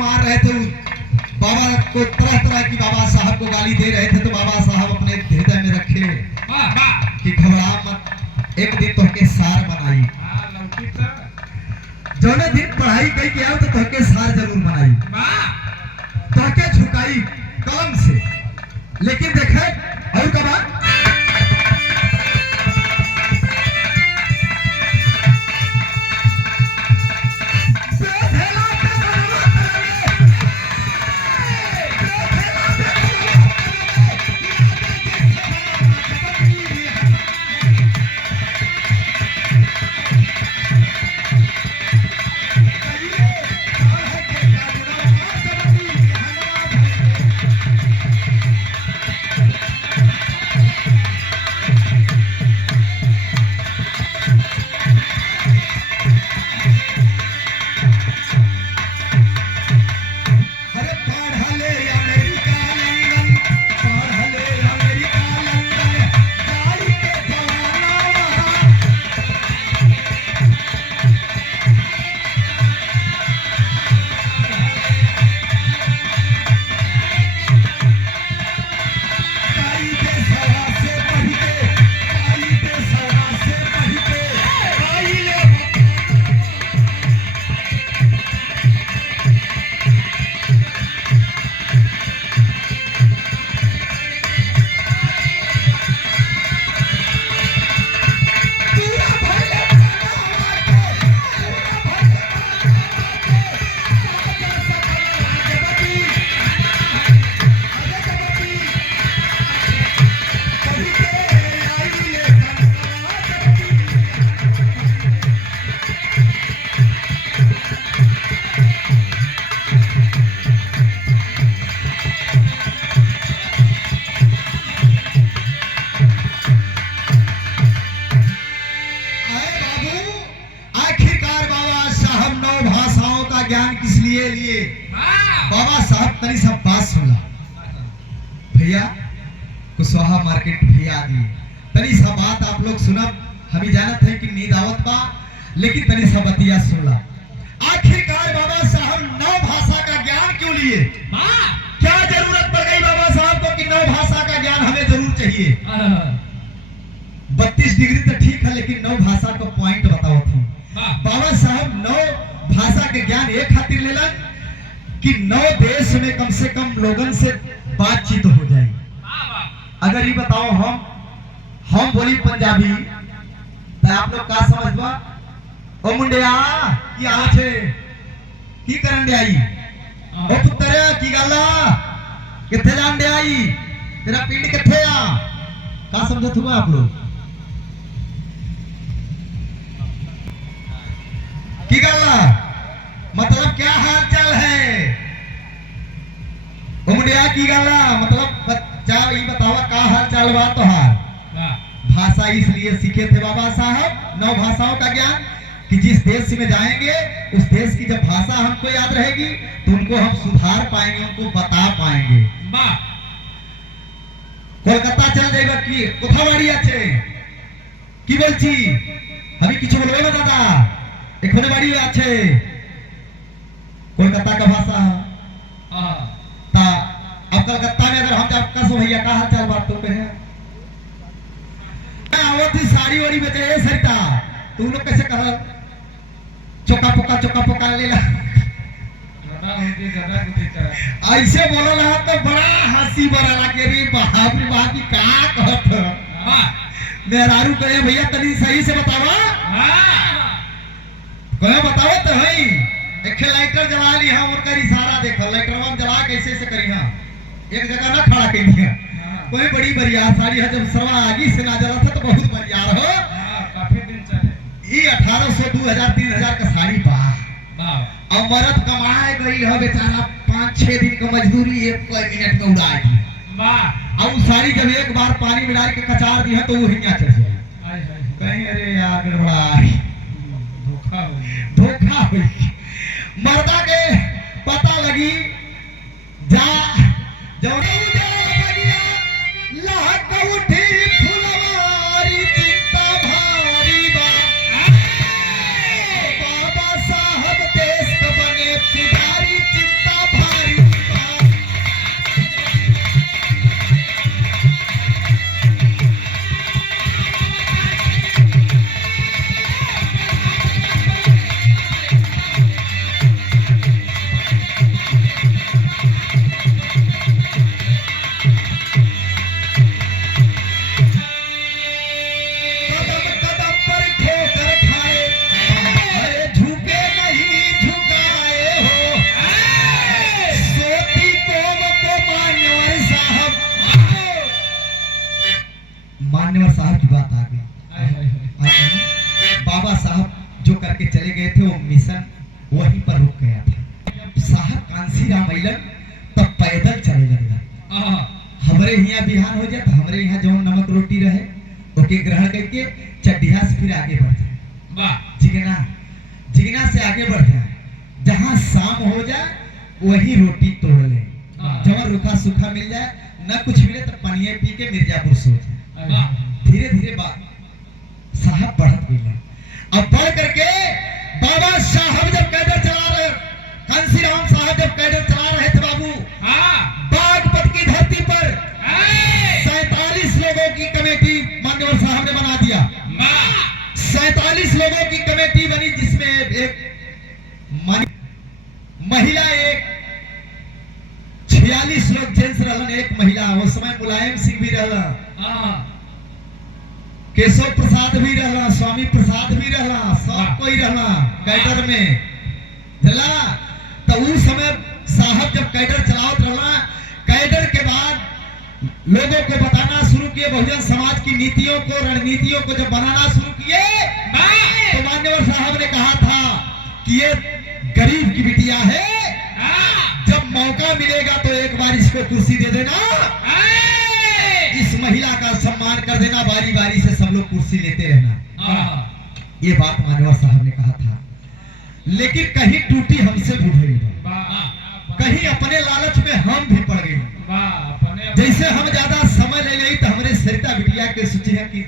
मार रहे थे, बाबा को तरह तरह की बाबा साहब को गाली दे रहे थे, तो बाबा साहब अपने हृदय में रखे कि घबरा मत, एक दिन तो के सार बनाई। जो ने दिन पढ़ाई कई किया तो के सार जरूर बनाई, तो के झुकाई कलम से। लेकिन देखे और का बात लिए बाबा साहब तनी सब बात सुनला भैया कुशवाहा मार्केट भैया दिए तनी सब बात आप लोग सुनब। हम ही जानत है कि नींद आवत बा, लेकिन तनी सब बतिया सुनला। आखिरकार बाबा साहब नौ भाषा का ज्ञान क्यों लिए? क्या जरूरत पड़ गई बाबा साहब को कि नौ भाषा का ज्ञान हमें जरूर चाहिए? 32 डिग्री तो ठीक है, लेकिन नौ भाषा का पॉइंट बताओ थी। बाबा साहब नौ भाषा के ज्ञान एक खातिर लेलन कि 9 देश में कम से कम लोगन से बातचीत हो जाए। अगर ये बताओ हम बोली पंजाबी तो आप लोग का समझबा? ओ मुंडिया की हाल छे, की करन दे आई? ओ पुत्तरा की गल्ला किथे जान दे आई? तेरा पिंड किथे आ? का समझत हुआ आप लोग? की गल्ला मतलब क्या हाल चाल है? ओ मुंडिया की गल्ला मतलब जाओ ये बतावा का हाल चाल बा तोहार? भाषा इसलिए सीखे थे बाबा साहब 9 भाषाओं का ज्ञान कि जिस देश में जाएंगे उस देश की जब भाषा हमको याद रहेगी तो उनको हम सुधार पाएंगे, उनको बता पाएंगे। कोलकाता चल जाएगा कि कोथा बाड़ी আছে কি বলছি আমি কিছু বলবো না দাদা, এখানে বাড়ি আছে। कोलकाता का भाषा ता अब कलकत्ता में अगर हम जब कसो भैया का हाल चाल बात तो पे है आवत ही साड़ी वाड़ी बेचे ए सरिता तू लोग कैसे कर चोका पोका लेला ऐसे बोला रहा तो बड़ा हंसी बड़ा लगे रे बाप रे बाप की का कहत मेहरारू कहे भैया तनी सही से बतावा। कहे बताओ तो है एक लाइटर जला ली हम उनका इशारा देखो लाइटरवा में जला कैसे से करी हां एक जगह ना खड़ा कर दिया। कोई बड़ी बरियार साड़ी है जब सरवा आगी से ना जला था तो बहुत बरियार हो काफी दिन चले। ये 1800 2000 3000 का साड़ी बा और मर्द कमाए गई है बेचारा 5-6 दिन का मजदूरी एक मिनट में उड़ा दी वाह। और साड़ी जब एक बार पानी में डाल के कचार दी है तो वो हिंगा चढ़ जाए कहीं अरे यार गड़बड़ा धोखा हुई मर्दा के पता लगी जा जब बाबा साहब देश बने पुजारी चिंता के चले गए थे, वो मिशन वहीं पर रुक गया था। साहब कांसीराम अइलन तब पैदल चले लगला। हमरे यहाँ बिहान हो जाए तो हमरे यहाँ जो नमक रोटी रहे ओके ग्रहण करके चड्डिया से फिर आगे बढ़ जाए, जिगना जिगना से आगे बढ़ जाए, जहाँ शाम हो जाए वही रोटी तोड़ ले, जहाँ रुखा सूखा मिल जाए, न कुछ मिले तो पानी पी के मिर्जापुर सो जाए। धीरे धीरे बात साहब बढ़त गई। अब बढ़ करके बाबा साहब जब कैडर चला रहे, कांसीराम साहब जब कैडर चला रहे थे बाबू, बागपत की धरती पर 47 लोगों की कमेटी मान्यवर साहब ने बना दिया। 47 लोगों की कमेटी बनी, जिसमें एक महिला, एक 46 लोग जेंट्स रहलन, एक महिला। उस समय मुलायम सिंह भी रहला, केशव प्रसाद भी रहला, स्वामी प्रसाद भी रहला, सब कोई रहला कैडर में चला। तो उस समय साहब जब कैडर चलावत रहला, कैडर के बाद लोगों को बताना शुरू किए, बहुजन समाज की नीतियों को, रणनीतियों को जब बनाना शुरू किए, तो मान्यवर साहब ने कहा था कि ये गरीब की बिटिया है, जब मौका मिलेगा तो एक बार इसको कुर्सी दे देना, इस महिला का सम्मान कर देना, बारी बारी से सब लोग कुर्सी लेते रहना। ये बात मान्यवर साहब ने कहा था, लेकिन कहीं टूटी हमसे भी भई, कहीं अपने लालच में हम भी पड़ गए। जैसे हम ज्यादा समय ले ली तो हमारे सरिता बिटिया के सोची है कि